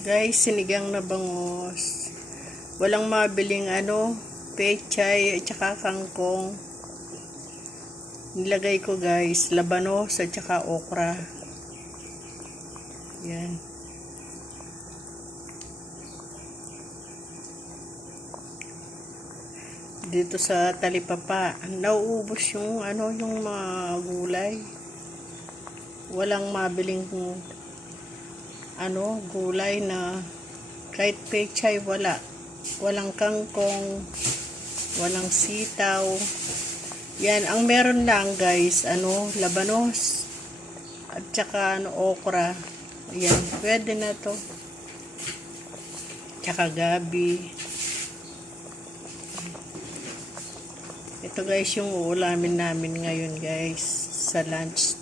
Guys, sinigang na bangus. Walang mabiling pechay at saka kangkong. Nilagay ko guys, labanos at saka okra. Yan. Dito sa talipapa, nauubos yung yung mga gulay. Walang mabiling gulay na kahit pechay wala. Walang kangkong, walang sitaw. Yan, ang meron lang guys, labanos at saka okra. Yan, pwede na to. Tsaka gabi. Ito guys yung uulamin namin ngayon guys sa lunch.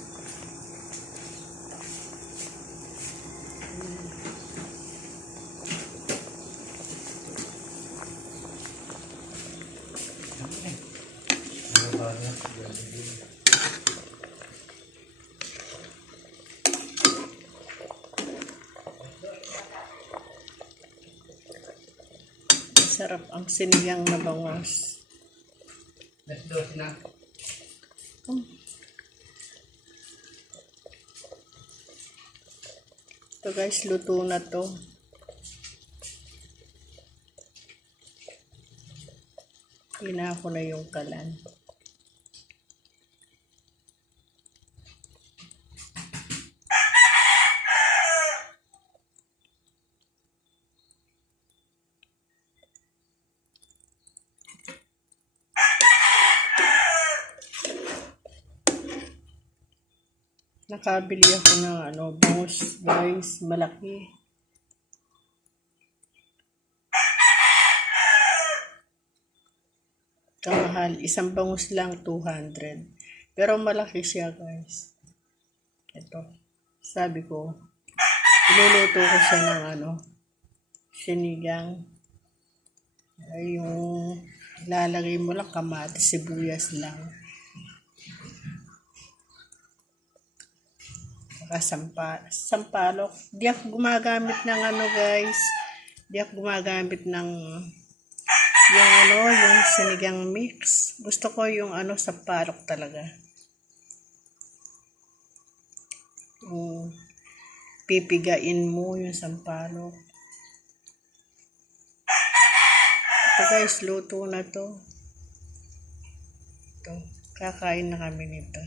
Sarap ang sinigang na bangus. Let's do it na. Ito guys, luto na to. Hina ko na yung kalan. Nakabili ako ng bangus guys, malaki. Kamahal, isang bangus lang 200. Pero malaki siya guys. Ito. Sabi ko, iluluto ko siya ng sinigang. Ay, yung lalagay mo lang kamatis, sibuyas lang. Sampalok. Di ako gumagamit ng guys. Di ako gumagamit ng yung sinigang mix. Gusto ko yung sampalok talaga. Pipigain mo yung sampalok. Ito guys, luto na to. Ito, kakain na kami nito.